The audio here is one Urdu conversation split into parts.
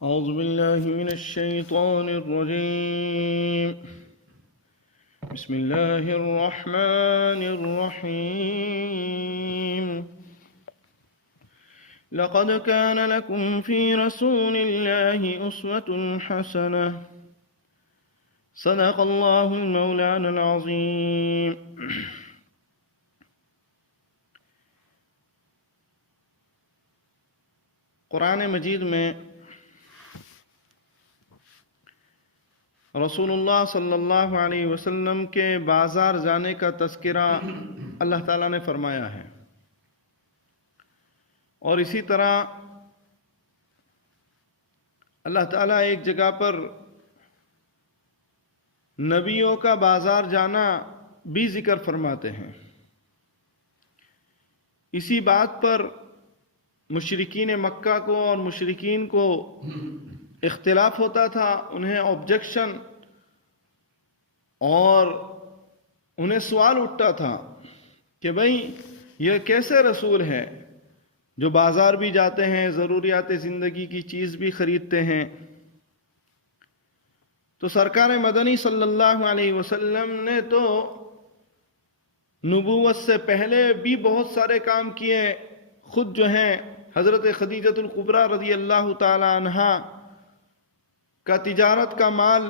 أعوذ بالله من الشيطان الرجيم. بسم الله الرحمن الرحيم. لقد كان لكم في رسول الله أسوة حسنة. صدق الله المولانا العظيم. قرآن مجید میں رسول اللہ صلی اللہ علیہ وسلم کے بازار جانے کا تذکرہ اللہ تعالیٰ نے فرمایا ہے، اور اسی طرح اللہ تعالیٰ ایک جگہ پر نبیوں کا بازار جانا بھی ذکر فرماتے ہیں۔ اسی بات پر مشرکین مکہ کو اور مشرکین کو اختلاف ہوتا تھا، انہیں آبجیکشن اور انہیں سوال اٹھتا تھا کہ بھئی یہ کیسے رسول ہے جو بازار بھی جاتے ہیں، ضروریات زندگی کی چیز بھی خریدتے ہیں۔ تو سرکار مدنی صلی اللہ علیہ وسلم نے تو نبوت سے پہلے بھی بہت سارے کام کیے، خود جو ہیں حضرت خدیجۃ الکبریٰ رضی اللہ تعالی عنہا کا تجارت کا مال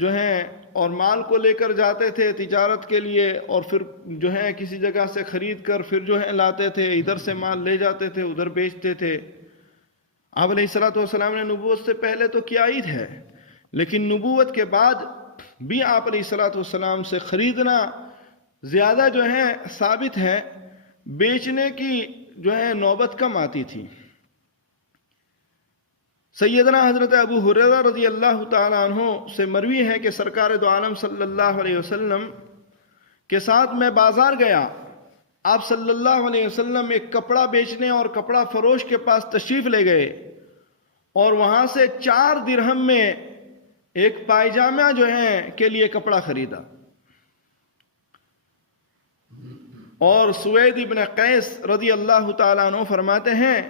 جو ہے، اور مال کو لے کر جاتے تھے تجارت کے لیے، اور پھر جو ہے کسی جگہ سے خرید کر پھر جو ہے لاتے تھے، ادھر سے مال لے جاتے تھے ادھر بیچتے تھے۔ آپ علیہ السلام نے نبوت سے پہلے تو کیا ہی ہے، لیکن نبوت کے بعد بھی آپ علیہ السلام سے خریدنا زیادہ جو ہے ثابت ہے، بیچنے کی جو ہے نوبت کم آتی تھی۔ سیدنا حضرت ابو ہریرہ رضی اللہ تعالی عنہ سے مروی ہے کہ سرکار دو عالم صلی اللہ علیہ وسلم کے ساتھ میں بازار گیا۔ آپ صلی اللہ علیہ وسلم ایک کپڑا بیچنے اور کپڑا فروش کے پاس تشریف لے گئے، اور وہاں سے 4 درہم میں ایک پائجامہ جو ہے کے لیے کپڑا خریدا۔ اور سوید ابن قیس رضی اللہ تعالیٰ عنہ فرماتے ہیں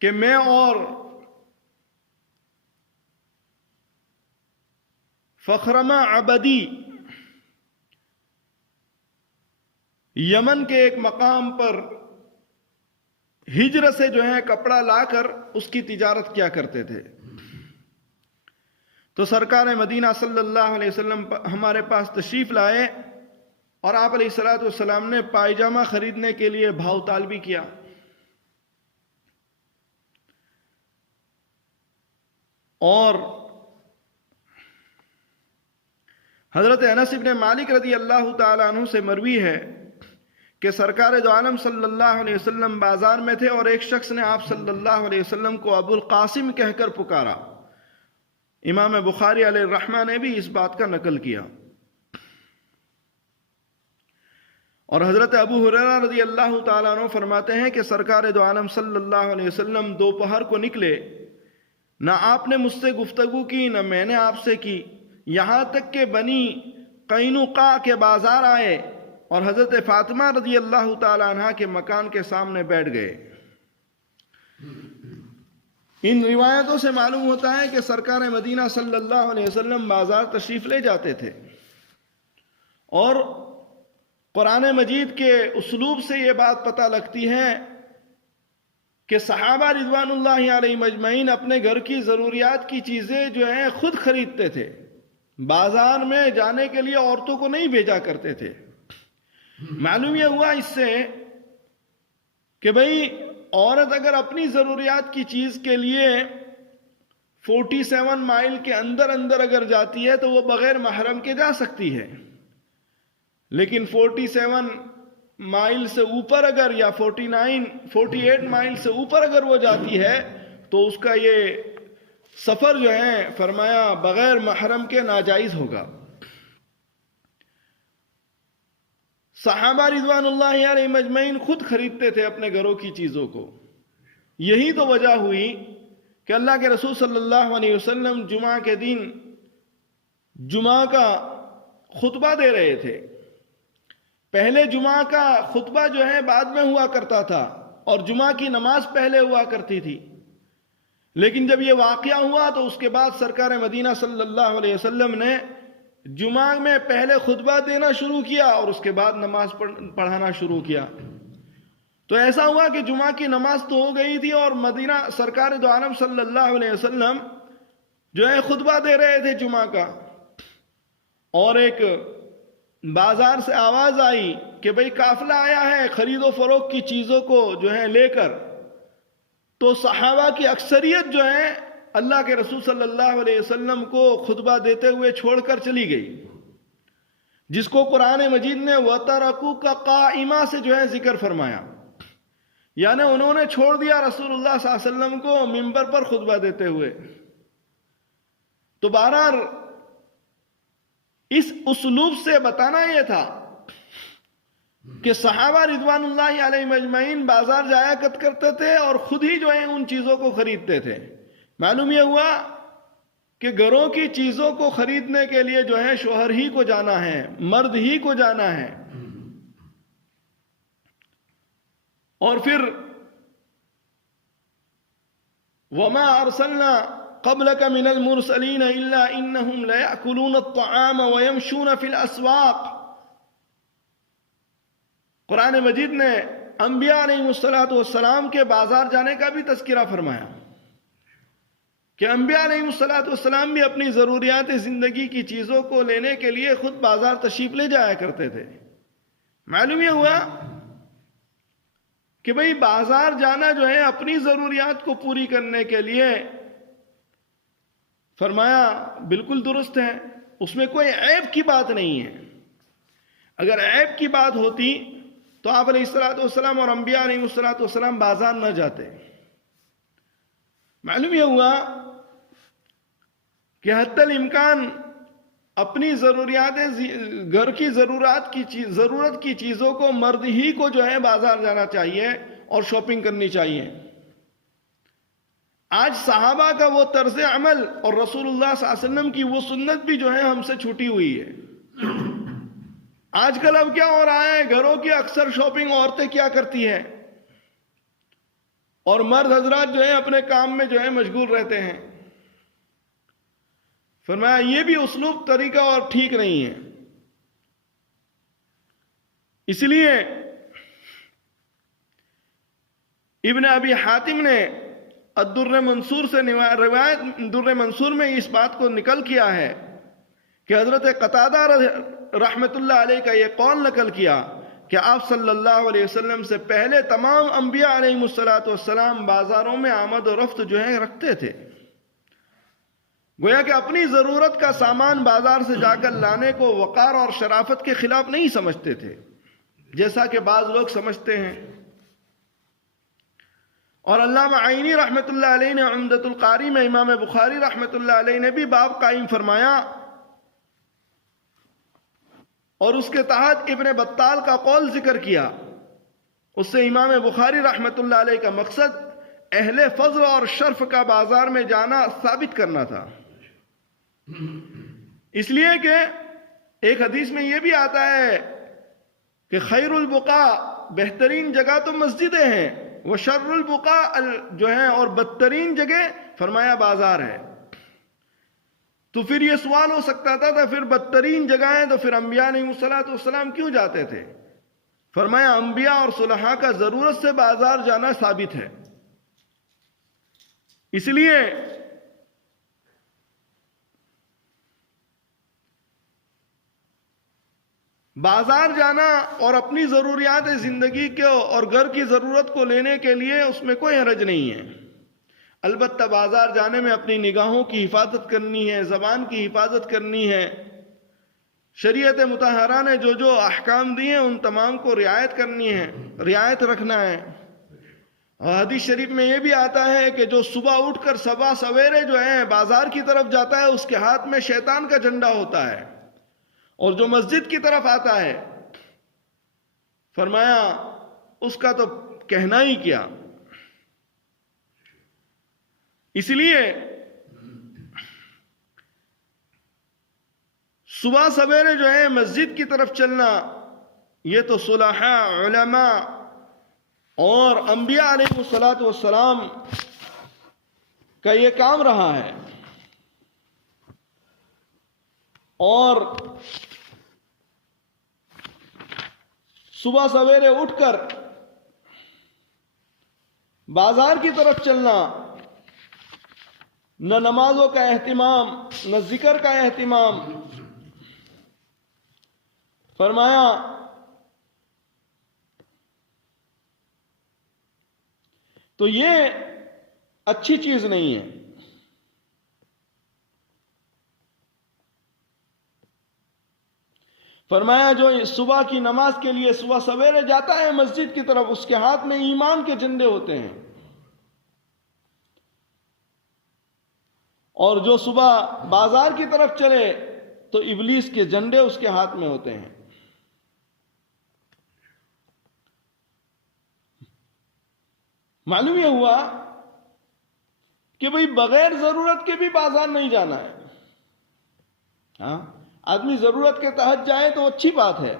کہ میں اور فخرمہ عبدی یمن کے ایک مقام پر ہجر سے جو ہے کپڑا لا کر اس کی تجارت کیا کرتے تھے۔ تو سرکار مدینہ صلی اللہ علیہ وسلم ہمارے پاس تشریف لائے، اور آپ علیہ السلام نے پائجامہ خریدنے کے لیے بھاؤ تال بھی کیا۔ اور حضرت انس بن مالک رضی اللہ تعالی عنہ سے مروی ہے کہ سرکار دو عالم صلی اللہ علیہ وسلم بازار میں تھے، اور ایک شخص نے آپ صلی اللہ علیہ وسلم کو ابو القاسم کہہ کر پکارا۔ امام بخاری علیہ الرحمہ نے بھی اس بات کا نقل کیا۔ اور حضرت ابو ہریرہ رضی اللہ تعالیٰ عنہ فرماتے ہیں کہ سرکار دو عالم صلی اللہ علیہ وسلم دوپہر کو نکلے، نہ آپ نے مجھ سے گفتگو کی نہ میں نے آپ سے کی، یہاں تک کہ بنی قینقاع کے بازار آئے اور حضرت فاطمہ رضی اللہ تعالیٰ عنہ کے مکان کے سامنے بیٹھ گئے۔ ان روایتوں سے معلوم ہوتا ہے کہ سرکار مدینہ صلی اللہ علیہ وسلم بازار تشریف لے جاتے تھے، اور قرآن مجید کے اسلوب سے یہ بات پتہ لگتی ہے کہ صحابہ رضوان اللہ علیہ مجمعین اپنے گھر کی ضروریات کی چیزیں جو ہیں خود خریدتے تھے، بازار میں جانے کے لیے عورتوں کو نہیں بھیجا کرتے تھے۔ معلوم یہ ہوا اس سے کہ بھئی عورت اگر اپنی ضروریات کی چیز کے لیے 47 مائل کے اندر اگر جاتی ہے تو وہ بغیر محرم کے جا سکتی ہے، لیکن 47 مائل سے اوپر اگر، یا 48 مائل سے اوپر اگر وہ جاتی ہے تو اس کا یہ سفر جو ہے فرمایا بغیر محرم کے ناجائز ہوگا۔ صحابہ رضوان اللہ علیہ مجمعین خود خریدتے تھے اپنے گھروں کی چیزوں کو۔ یہی تو وجہ ہوئی کہ اللہ کے رسول صلی اللہ علیہ وسلم جمعہ کے دن جمعہ کا خطبہ دے رہے تھے۔ پہلے جمعہ کا خطبہ جو ہے بعد میں ہوا کرتا تھا، اور جمعہ کی نماز پہلے ہوا کرتی تھی. لیکن جب یہ واقعہ ہوا تو اس کے بعد سرکار مدینہ صلی اللہ علیہ وسلم نے جمعہ میں پہلے خطبہ دینا شروع کیا اور اس کے بعد نماز پڑھانا شروع کیا. تو ایسا ہوا کہ جمعہ کی نماز تو ہو گئی تھی اور مدینہ سرکار دو عالم صلی اللہ علیہ وسلم جو ہے خطبہ دے رہے تھے جمعہ کا، اور ایک بازار سے آواز آئی کہ بھئی قافلہ آیا ہے خرید و فروخت کی چیزوں کو جو ہے لے کر. تو صحابہ کی اکثریت جو ہے اللہ کے رسول صلی اللہ علیہ وسلم کو خطبہ دیتے ہوئے چھوڑ کر چلی گئی، جس کو قرآن مجید نے وَتَرَكُوكَ قَائِمًا سے جو ہے ذکر فرمایا، یعنی انہوں نے چھوڑ دیا رسول اللہ صلی اللہ علیہ وسلم کو منبر پر خطبہ دیتے ہوئے. تو بہرحال اس اسلوب سے بتانا یہ تھا کہ صحابہ رضوان اللہ علیہ مجمعین بازار جایا کرتے تھے اور خود ہی جو ہے ان چیزوں کو خریدتے تھے. معلوم یہ ہوا کہ گھروں کی چیزوں کو خریدنے کے لیے جو ہے شوہر ہی کو جانا ہے، مرد ہی کو جانا ہے. اور پھر وَمَا أَرْسَلْنَا قَبْلَكَ مِنَ الْمُرْسَلِينَ إِلَّا إِنَّهُمْ لَيَأْكُلُونَ الطَّعَامَ وَيَمْشُونَ فِي الْأَسْوَاقِ. قرآن مجید نے انبیاء علیہ السلام کے بازار جانے کا بھی تذکرہ فرمایا کہ انبیاء علیہ السلام بھی اپنی ضروریات زندگی کی چیزوں کو لینے کے لیے خود بازار تشریف لے جایا کرتے تھے. معلوم یہ ہوا کہ بھئی بازار جانا جو ہے اپنی ضروریات کو پوری کرنے کے لیے، فرمایا بالکل درست ہے، اس میں کوئی عیب کی بات نہیں ہے. اگر عیب کی بات ہوتی تو آپ علیہ السلام اور انبیاء علیہ السلام بازار نہ جاتے. معلوم یہ ہوا کہ حتی الامکان اپنی ضروریات گھر کی ضرورت کی چیزوں کو مرد ہی کو جو ہے بازار جانا چاہیے اور شاپنگ کرنی چاہیے. آج صحابہ کا وہ طرز عمل اور رسول اللہ صلی اللہ علیہ وسلم کی وہ سنت بھی جو ہے ہم سے چھوٹی ہوئی ہے. آج کل اب کیا ہو رہا ہے، گھروں کی اکثر شاپنگ عورتیں کیا کرتی ہیں اور مرد حضرات جو ہے اپنے کام میں جو ہے مشغول رہتے ہیں. فرمایا یہ بھی اسلوب طریقہ اور ٹھیک نہیں ہے. اس لیے ابن ابی حاتم نے الدر منصور سے روایت در منصور میں اس بات کو نقل کیا ہے کہ حضرت قتادہ رحمت اللہ علیہ کا یہ قول نقل کیا کہ آپ صلی اللہ علیہ وسلم سے پہلے تمام انبیاء علیہ السلام بازاروں میں آمد و رفت جو ہے رکھتے تھے. گویا کہ اپنی ضرورت کا سامان بازار سے جا کر لانے کو وقار اور شرافت کے خلاف نہیں سمجھتے تھے جیسا کہ بعض لوگ سمجھتے ہیں. اور علامہ عینی رحمت اللہ علیہ نے عمدۃ القاری میں امام بخاری رحمت اللہ علیہ نے بھی باب قائم فرمایا اور اس کے تحت ابن بطال کا قول ذکر کیا. اس سے امام بخاری رحمت اللہ علیہ کا مقصد اہل فضل اور شرف کا بازار میں جانا ثابت کرنا تھا. اس لیے کہ ایک حدیث میں یہ بھی آتا ہے کہ خیر البقاء بہترین جگہ تو مسجدیں ہیں، وہ شر البقاء جو ہے اور بدترین جگہ فرمایا بازار ہے. تو پھر یہ سوال ہو سکتا تھا پھر بدترین جگہیں تو پھر انبیاء علیہ السلام کیوں جاتے تھے؟ فرمایا انبیاء اور صلحاء کا ضرورت سے بازار جانا ثابت ہے. اس لیے بازار جانا اور اپنی ضروریات زندگی کو اور گھر کی ضرورت کو لینے کے لیے اس میں کوئی حرج نہیں ہے. البتہ بازار جانے میں اپنی نگاہوں کی حفاظت کرنی ہے، زبان کی حفاظت کرنی ہے. شریعت مطہرہ نے جو جو احکام دیے ہیں ان تمام کو رعایت کرنی ہے، رعایت رکھنا ہے. اور حدیث شریف میں یہ بھی آتا ہے کہ جو صبح اٹھ کر صبح سویرے جو ہے بازار کی طرف جاتا ہے اس کے ہاتھ میں شیطان کا جھنڈا ہوتا ہے، اور جو مسجد کی طرف آتا ہے فرمایا اس کا تو کہنا ہی کیا. اس لیے صبح سویرے جو ہے مسجد کی طرف چلنا یہ تو صلحاء علماء اور انبیاء علیہ الصلوۃ والسلام کا یہ کام رہا ہے. اور صبح سویرے اٹھ کر بازار کی طرف چلنا، نہ نمازوں کا اہتمام، نہ ذکر کا اہتمام. فرمایا تو یہ اچھی چیز نہیں ہے. فرمایا جو صبح کی نماز کے لیے صبح سویرے جاتا ہے مسجد کی طرف، اس کے ہاتھ میں ایمان کے جھنڈے ہوتے ہیں، اور جو صبح بازار کی طرف چلے تو ابلیس کے جھنڈے اس کے ہاتھ میں ہوتے ہیں. معلوم یہ ہوا کہ بھئی بغیر ضرورت کے بھی بازار نہیں جانا ہے. ہاں، آدمی ضرورت کے تحت جائے تو اچھی بات ہے،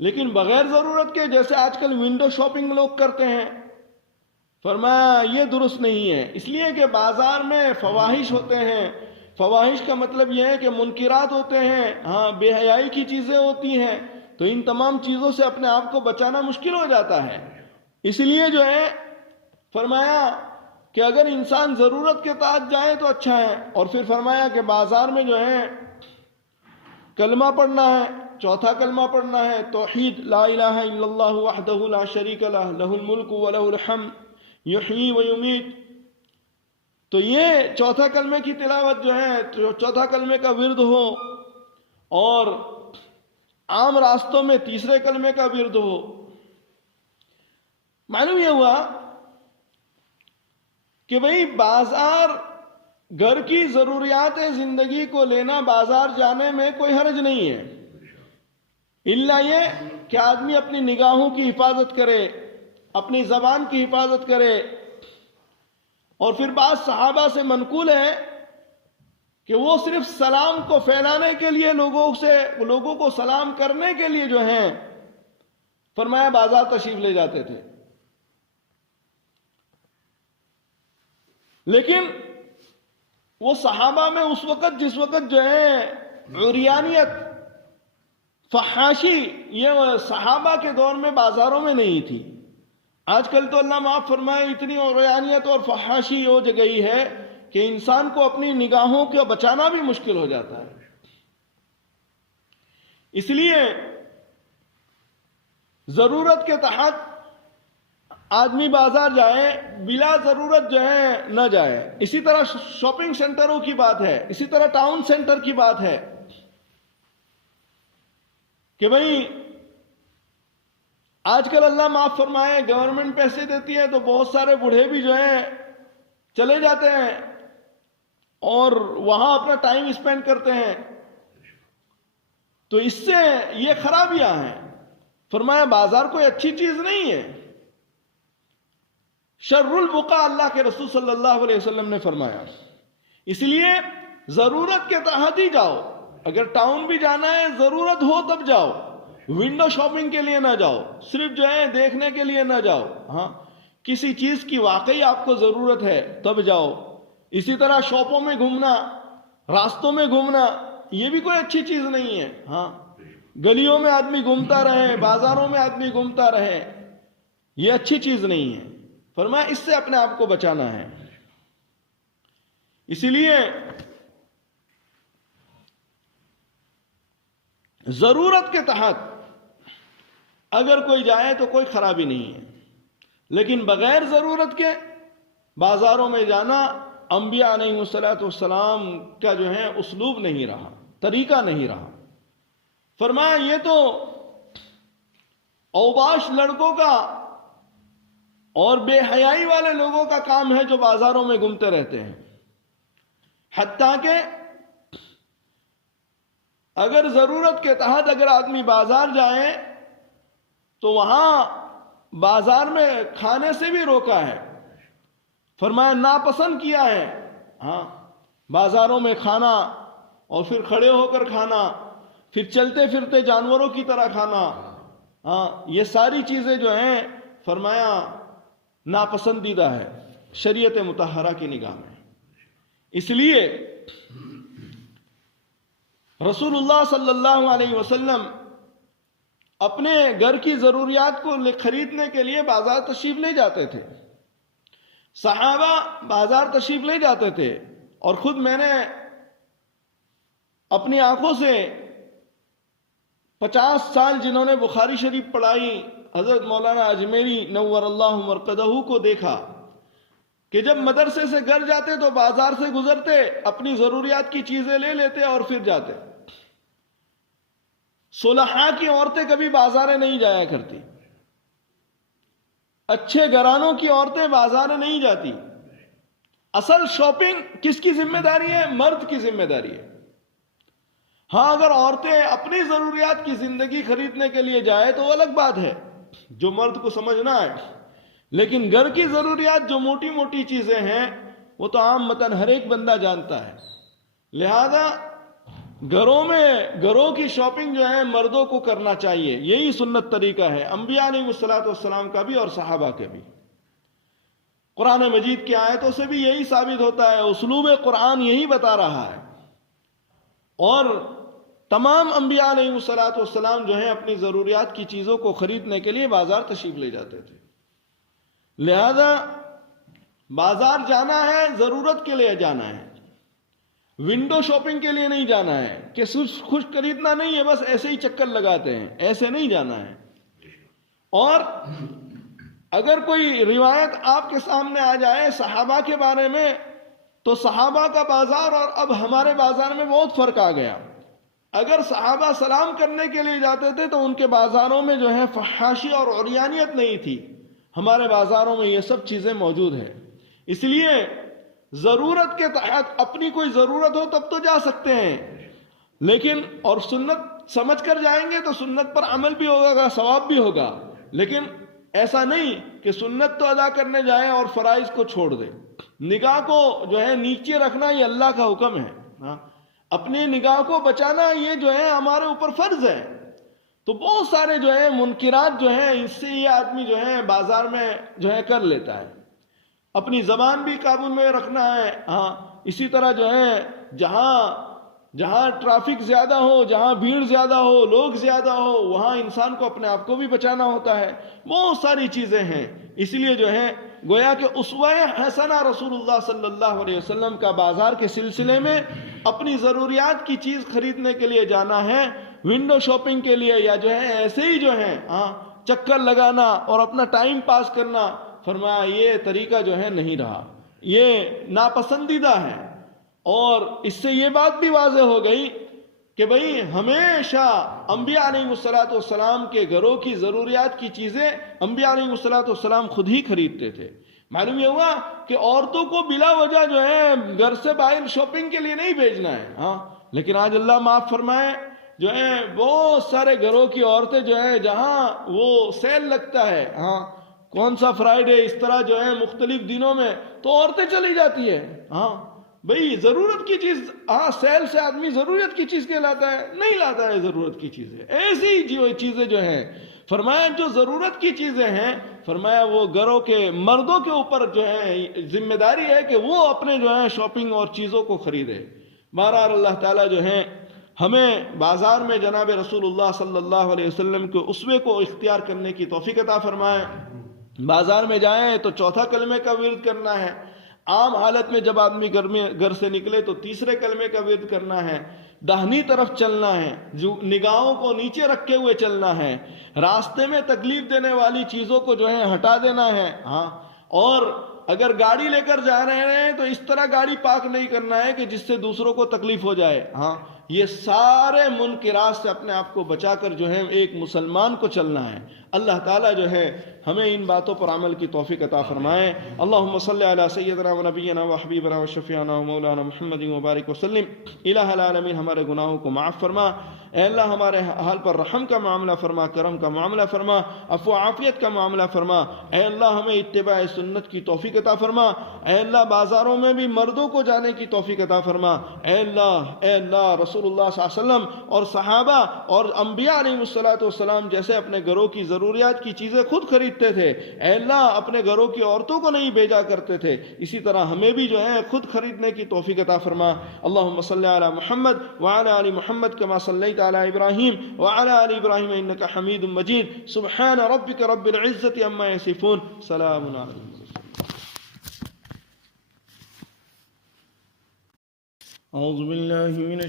لیکن بغیر ضرورت کے، جیسے آج کل ونڈو شاپنگ لوگ کرتے ہیں، فرمایا یہ درست نہیں ہے. اس لیے کہ بازار میں فواحش ہوتے ہیں. فواحش کا مطلب یہ ہے کہ منکرات ہوتے ہیں، ہاں، بے حیائی کی چیزیں ہوتی ہیں. تو ان تمام چیزوں سے اپنے آپ کو بچانا مشکل ہو جاتا ہے. اس لیے جو ہے فرمایا کہ اگر انسان ضرورت کے تحت جائے تو اچھا ہے. اور پھر فرمایا کہ بازار میں جو ہے کلمہ پڑھنا ہے، چوتھا کلمہ پڑھنا ہے، توحید، لا الہ الا اللہ وحدہ لا شریک لہ، لہ الملک و لہ الحمد یحیی و یمیت. تو یہ چوتھا کلمے کی تلاوت جو ہے، چوتھا کلمے کا ورد ہو، اور عام راستوں میں تیسرے کلمے کا ورد ہو. معلوم یہ ہوا کہ بھئی بازار، گھر کی ضروریات زندگی کو لینا بازار جانے میں کوئی حرج نہیں ہے، الا یہ کہ آدمی اپنی نگاہوں کی حفاظت کرے، اپنی زبان کی حفاظت کرے. اور پھر بعض صحابہ سے منقول ہے کہ وہ صرف سلام کو پھیلانے کے لیے، لوگوں کو سلام کرنے کے لیے جو ہیں فرمایا بازار تشریف لے جاتے تھے. لیکن وہ صحابہ میں اس وقت، جس وقت جو ہے عریانیت، فحاشی، یہ صحابہ کے دور میں بازاروں میں نہیں تھی. آج کل تو اللہ معاف فرمائے اتنی عریانیت اور فحاشی ہو گئی ہے کہ انسان کو اپنی نگاہوں کو بچانا بھی مشکل ہو جاتا ہے. اس لیے ضرورت کے تحت آدمی بازار جائے، بلا ضرورت جو ہے نہ جائے. اسی طرح شاپنگ سینٹروں کی بات ہے، اسی طرح ٹاؤن سینٹر کی بات ہے کہ بھئی آج کل اللہ معاف فرمائے گورنمنٹ پیسے دیتی ہے تو بہت سارے بوڑھے بھی جو ہیں چلے جاتے ہیں اور وہاں اپنا ٹائم اسپینڈ کرتے ہیں. تو اس سے یہ خرابیاں ہیں. فرمایا بازار کوئی اچھی چیز نہیں ہے. شر البقاء اللہ کے رسول صلی اللہ علیہ وسلم نے فرمایا. اس لیے ضرورت کے تحت ہی جاؤ. اگر ٹاؤن بھی جانا ہے ضرورت ہو تب جاؤ، ونڈو شاپنگ کے لیے نہ جاؤ، صرف جو ہے دیکھنے کے لیے نہ جاؤ. ہاں، کسی چیز کی واقعی آپ کو ضرورت ہے تب جاؤ. اسی طرح شاپوں میں گھومنا، راستوں میں گھومنا، یہ بھی کوئی اچھی چیز نہیں ہے. ہاں، گلیوں میں آدمی گھومتا رہے، بازاروں میں آدمی گھومتا رہے، یہ اچھی چیز نہیں ہے. فرمایا اس سے اپنے آپ کو بچانا ہے. اسی لیے ضرورت کے تحت اگر کوئی جائے تو کوئی خرابی نہیں ہے، لیکن بغیر ضرورت کے بازاروں میں جانا انبیاء علیہ الصلوۃ والسلام کا جو ہے اسلوب نہیں رہا، طریقہ نہیں رہا. فرمایا یہ تو اوباش لڑکوں کا اور بے حیائی والے لوگوں کا کام ہے جو بازاروں میں گھومتے رہتے ہیں. حتیٰ کہ اگر ضرورت کے تحت اگر آدمی بازار جائے تو وہاں بازار میں کھانے سے بھی روکا ہے. فرمایا ناپسند کیا ہے. ہاں، بازاروں میں کھانا اور پھر کھڑے ہو کر کھانا، پھر چلتے پھرتے جانوروں کی طرح کھانا، ہاں، یہ ساری چیزیں جو ہیں فرمایا ناپسندیدہ ہے شریعت مطہرہ کی نگاہ میں. اس لیے رسول اللہ صلی اللہ علیہ وسلم اپنے گھر کی ضروریات کو خریدنے کے لیے بازار تشریف لے جاتے تھے. صحابہ بازار تشریف لے جاتے تھے، اور خود میں نے اپنی آنکھوں سے 50 سال جنہوں نے بخاری شریف پڑھائی حضرت مولانا اجمیری نور اللہ مرقدہ کو دیکھا کہ جب مدرسے سے گھر جاتے تو بازار سے گزرتے، اپنی ضروریات کی چیزیں لے لیتے اور پھر جاتے. صلحاء کی عورتیں کبھی بازاریں نہیں جایا کرتی، اچھے گھرانوں کی عورتیں بازاریں نہیں جاتی. اصل شاپنگ کس کی ذمہ داری ہے؟ مرد کی ذمہ داری ہے. ہاں اگر عورتیں اپنی ضروریات کی زندگی خریدنے کے لیے جائے تو وہ الگ بات ہے جو مرد کو سمجھنا ہے، لیکن گھر کی ضروریات جو موٹی موٹی چیزیں ہیں وہ تو عام متن ہر ایک بندہ جانتا ہے. لہذا گھروں کی شاپنگ جو ہے مردوں کو کرنا چاہیے. یہی سنت طریقہ ہے انبیاء علیہ الصلوۃ والسلام کا بھی اور صحابہ کے بھی. قرآن مجید کی آیتوں سے بھی یہی ثابت ہوتا ہے، اسلوب قرآن یہی بتا رہا ہے. اور تمام انبیاء علیہ الصلوۃ والسلام جو ہیں اپنی ضروریات کی چیزوں کو خریدنے کے لیے بازار تشریف لے جاتے تھے. لہذا بازار جانا ہے ضرورت کے لیے جانا ہے، ونڈو شاپنگ کے لیے نہیں جانا ہے کہ خوش خریدنا نہیں ہے بس ایسے ہی چکر لگاتے ہیں، ایسے نہیں جانا ہے. اور اگر کوئی روایت آپ کے سامنے آ جائے صحابہ کے بارے میں تو صحابہ کا بازار اور اب ہمارے بازار میں بہت فرق آ گیا. اگر صحابہ سلام کرنے کے لیے جاتے تھے تو ان کے بازاروں میں جو ہے فحاشی اور عریانیت نہیں تھی. ہمارے بازاروں میں یہ سب چیزیں موجود ہیں. اس لیے ضرورت کے تحت اپنی کوئی ضرورت ہو تب تو جا سکتے ہیں، لیکن اور سنت سمجھ کر جائیں گے تو سنت پر عمل بھی ہوگا، ثواب بھی ہوگا. لیکن ایسا نہیں کہ سنت تو ادا کرنے جائیں اور فرائض کو چھوڑ دیں. نگاہ کو جو ہے نیچے رکھنا یہ اللہ کا حکم ہے. اپنی نگاہ کو بچانا یہ جو ہے ہمارے اوپر فرض ہے. تو بہت سارے جو ہے منکرات جو ہیں اس سے یہ آدمی جو ہے بازار میں جو ہے کر لیتا ہے. اپنی زبان بھی قابو میں رکھنا ہے. اسی طرح جو ہے جہاں ٹریفک زیادہ ہو، جہاں بھیڑ زیادہ ہو، لوگ زیادہ ہو، وہاں انسان کو اپنے آپ کو بھی بچانا ہوتا ہے. بہت ساری چیزیں ہیں. اس لیے جو ہے گویا کہ اسوہ حسنہ رسول اللہ صلی اللہ علیہ وسلم کا بازار کے سلسلے میں اپنی ضروریات کی چیز خریدنے کے لیے جانا ہے، ونڈو شاپنگ کے لیے یا جو ہے ایسے ہی جو ہے چکر لگانا اور اپنا ٹائم پاس کرنا، فرمایا یہ طریقہ جو ہے نہیں رہا، یہ ناپسندیدہ ہے. اور اس سے یہ بات بھی واضح ہو گئی کہ بھئی ہمیشہ انبیاء علیہ الصلوۃ والسلام کے گھروں کی ضروریات کی چیزیں انبیاء علیہ الصلوۃ والسلام خود ہی خریدتے تھے. معلوم یہ ہوا کہ عورتوں کو بلا وجہ جو ہے گھر سے باہر شاپنگ کے لیے نہیں بھیجنا ہے. لیکن آج اللہ معاف فرمائے جو ہے بہت سارے گھروں کی عورتیں جو ہے جہاں وہ سیل لگتا ہے، کون سا فرائیڈے، اس طرح جو ہے مختلف دنوں میں تو عورتیں چلی جاتی ہے. بھئی ضرورت کی چیز سیل سے آدمی ضرورت کی چیز کے لاتا ہے؟ نہیں لاتا ہے ضرورت کی چیزیں. ایسی چیزیں جو ہیں فرمایا جو ضرورت کی چیزیں ہیں فرمایا وہ گھروں کے مردوں کے اوپر جو ہے ذمہ داری ہے کہ وہ اپنے جو ہے شاپنگ اور چیزوں کو خریدے. بہرحال اللہ تعالیٰ جو ہے ہمیں بازار میں جناب رسول اللہ صلی اللہ علیہ وسلم کے اسوے کو اختیار کرنے کی توفیق عطا فرمائے. بازار میں جائیں تو چوتھا کلمے کا ورد کرنا ہے. عام حالت میں جب آدمی گھر سے نکلے تو تیسرے کلمے کا ورد کرنا ہے. داہنی طرف چلنا ہے، جو نگاہوں کو نیچے رکھے ہوئے چلنا ہے. راستے میں تکلیف دینے والی چیزوں کو جو ہے ہٹا دینا ہے. اور اگر گاڑی لے کر جا رہے ہیں تو اس طرح گاڑی پارک نہیں کرنا ہے کہ جس سے دوسروں کو تکلیف ہو جائے. یہ سارے منکرات سے اپنے آپ کو بچا کر جو ہے ایک مسلمان کو چلنا ہے. اللہ تعالیٰ جو ہے ہمیں ان باتوں پر عمل کی توفیق عطا فرمائے. اللہم صلی علی سیدنا و نبینا و حبیبنا و شفیعنا و مولانا محمد و بارک وسلم. الہ العالمین ہمارے گناہوں کو معاف فرما. اے اللہ ہمارے حال پر رحم کا معاملہ فرما، کرم کا معاملہ فرما، عفو و عافیت کا معاملہ فرما۔ اے اللہ ہمیں اتباع سنت کی توفیق عطا فرما۔ اے اللہ بازاروں میں بھی مردوں کو جانے کی توفیق عطا فرما۔ اے اللہ رسول اللہ صلی اللہ علیہ وسلم اور صحابہ اور انبیاء علیہ السلام جیسے اپنے گھروں کی ضروریات کی چیزیں خود خریدتے تھے، اے اللہ اپنے گھروں کی عورتوں کو نہیں بھیجا کرتے تھے، اسی طرح ہمیں بھی جو ہے خود خریدنے کی توفیق عطا فرما۔ اللہم صلی علی محمد وعلی آل محمد کما صلیت علی ابراہیم وعلی آل ابراہیم انک حمید مجید۔ سبحان ربک رب العزت عما یصفون، سلام علی المرسلین۔ اعوذ باللہ من